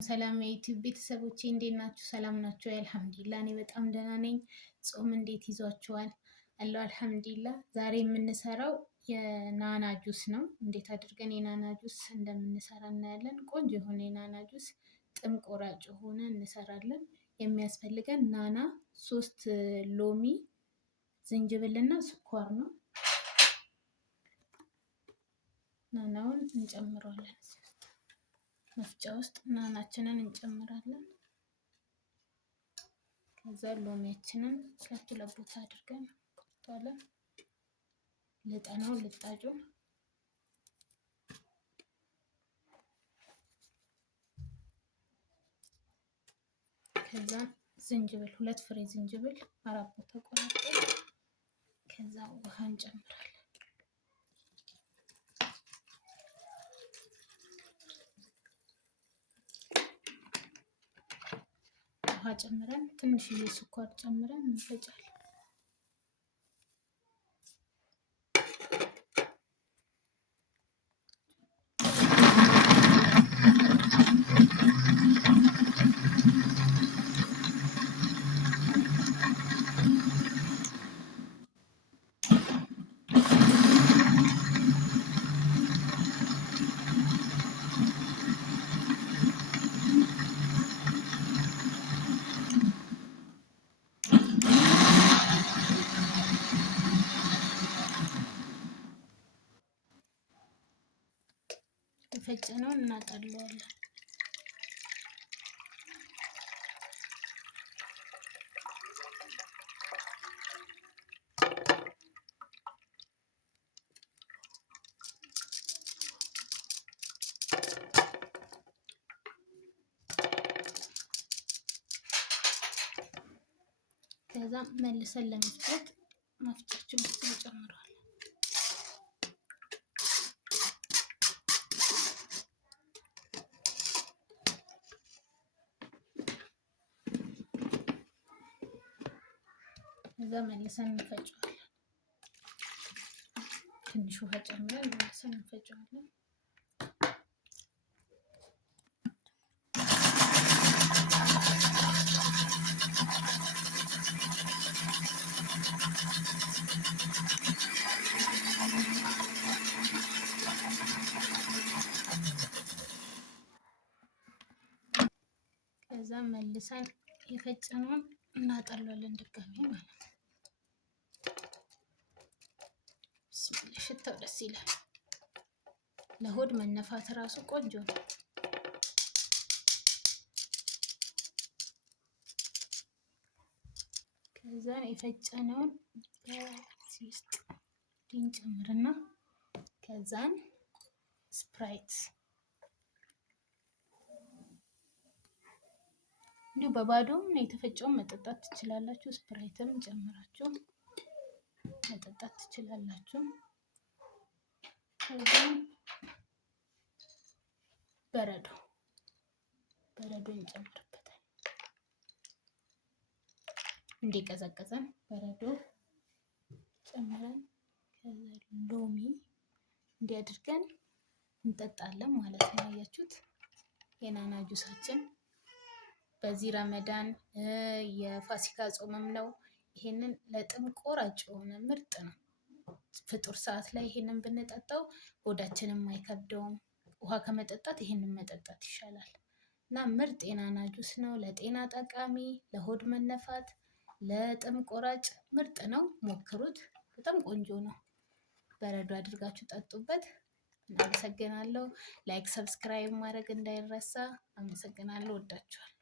ሰላም የዩቲዩብ ቤተሰቦቼ እንዴት ናችሁ? ሰላም ናችሁ? አልሐምዱሊላህ እኔ በጣም ደህና ነኝ። ጾም እንዴት ይዟችኋል? አለው አልሐምዱሊላህ። ዛሬ የምንሰራው የናና ጁስ ነው። እንዴት አድርገን የናና ጁስ እንደምንሰራ እናያለን። ቆንጆ የሆነ የናና ጁስ ጥም ቆራጭ ሆነ እንሰራለን። የሚያስፈልገን ናና፣ 3 ሎሚ፣ ዝንጅብልና ስኳር ነው። ናናውን እንጨምረዋለን። መፍጫ ውስጥ ናናችንን እንጨምራለን። ከዛ ሎሚያችንን ሁለት ቦታ አድርገን ቆርጠዋለን። ልጠናው ልጣጩን ከዛ ዝንጅብል 2 ፍሬ ዝንጅብል 4 ቦታ ቆርጠን ከዛ ውሃ እንጨምራለን። ውሃ ጨምረን ትንሽዬ ስኳር ጨምረን እንፈጫለን። የፈጨነውን እናጠለዋለን። ከዛ መልሰን ለመፍጨት መፍጫችን ውስጥ እንጨምረዋለን። ከዛ መልሰን እንፈጨዋለን። ትንሽ ውሃ ጨምረን መልሰን እንፈጨዋለን። ከዛ መልሰን የፈጨነውን እናጠለዋለን ድጋሚ ማለት ነው። ሽታው ደስ ይላል። ለሆድ መነፋት ራሱ ቆንጆ ነው። ከዛ የፈጨነውን በዚህ ውስጥ እንጨምርና ከዛን ስፕራይት እንዲሁ በባዶም የተፈጨውን መጠጣት ትችላላችሁ። ስፕራይትም ጨምራችሁ መጠጣት ትችላላችሁ። ከዛ በረዶ እንጨምርበታል እንዲቀዘቅዘን በረዶ ጨምረን ከዛ ሎሚ እንዲያድርገን እንጠጣለን ማለት ነው። አያችሁት? የናና ጁሳችን በዚህ ረመዳን የፋሲካ ጾምም ነው። ይሄንን ለጥም ቆራጭ የሆነ ምርጥ ነው። ፍጡር ሰዓት ላይ ይሄንን ብንጠጣው ሆዳችንም አይከብደውም። ውሃ ከመጠጣት ይሄንን መጠጣት ይሻላል እና ምርጥ የናና ጁስ ነው። ለጤና ጠቃሚ፣ ለሆድ መነፋት፣ ለጥም ቆራጭ ምርጥ ነው። ሞክሩት። በጣም ቆንጆ ነው። በረዶ አድርጋችሁ ጠጡበት። አመሰግናለሁ። ላይክ፣ ሰብስክራይብ ማድረግ እንዳይረሳ። አመሰግናለሁ። ወዳችኋል።